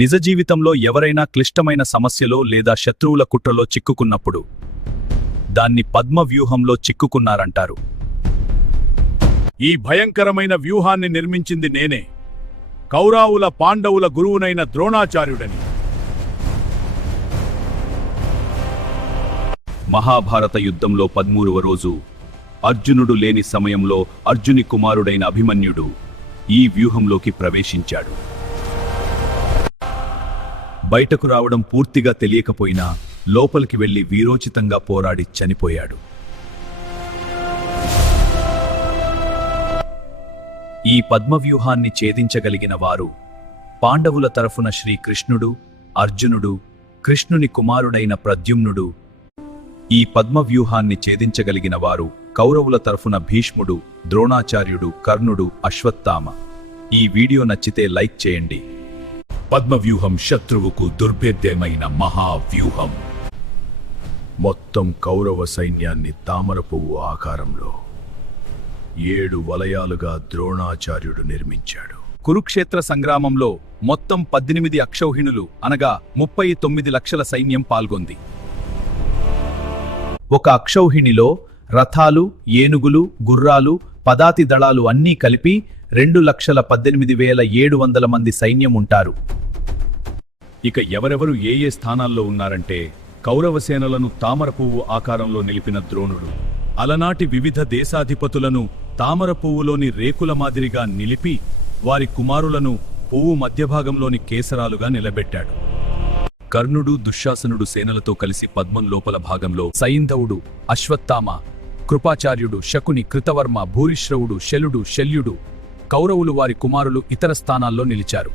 నిజ జీవితంలో ఎవరైనా క్లిష్టమైన సమస్యలో లేదా శత్రువుల కుట్రలో చిక్కుకున్నప్పుడు దాన్ని పద్మ వ్యూహంలో చిక్కుకున్నారంటారు. ఈ భయంకరమైన వ్యూహాన్ని నిర్మించింది నేనే, కౌరవుల పాండవుల గురువునైన ద్రోణాచార్యుడని. మహాభారత యుద్ధంలో 13వ రోజు అర్జునుడు లేని సమయంలో అర్జుని కుమారుడైన అభిమన్యుడు ఈ వ్యూహంలోకి ప్రవేశించాడు. బయటకు రావడం పూర్తిగా తెలియకపోయినా లోపలికి వెళ్లి వీరోచితంగా పోరాడి చనిపోయాడు. ఈ పద్మవ్యూహాన్ని ఛేదించగలిగిన వారు పాండవుల తరఫున శ్రీకృష్ణుడు, అర్జునుడు, కృష్ణుని కుమారుడైన ప్రద్యుమ్నుడు. ఈ పద్మవ్యూహాన్ని ఛేదించగలిగిన వారు కౌరవుల తరఫున భీష్ముడు, ద్రోణాచార్యుడు, కర్ణుడు, అశ్వత్థామ. ఈ వీడియో నచ్చితే లైక్ చేయండి. పద్మవ్యూహం శత్రువుకు దుర్భేద్యమైన మహావ్యూహం. మొత్తం కౌరవ సైన్యాన్ని తామరపువ్వు ఆకారంలో 7 వలయాలుగా ద్రోణాచార్యుడు నిర్మించాడు. కురుక్షేత్ర సంగ్రామంలో మొత్తం 18 అక్షౌహిణులు అనగా 39 లక్షల సైన్యం పాల్గొంది. ఒక అక్షౌహిణిలో రథాలు, ఏనుగులు, గుర్రాలు, పదాతి దళాలు అన్నీ కలిపి 2,18,700 మంది సైన్యం ఉంటారు. ఇక ఎవరెవరు ఏ స్థానాల్లో ఉన్నారంటే, కౌరవ సేనలను తామరపువ్వు ఆకారంలో నిలిపిన ద్రోణుడు అలనాటి వివిధ దేశాధిపతులను తామరపువ్వులోని రేకుల మాదిరిగా నిలిపి వారి కుమారులను పువ్వు మధ్యభాగంలోని కేసరాలుగా నిలబెట్టాడు. కర్ణుడు, దుశ్శాసనుడు సేనలతో కలిసి పద్మం లోపల భాగంలో సైంధవుడు, అశ్వత్థామ, కృపాచార్యుడు, శకుని, కృతవర్మ, భూరిశ్రవుడు, శలుడు, శల్యుడు, కౌరవులు వారి కుమారులు ఇతర స్థానాల్లో నిలిచారు.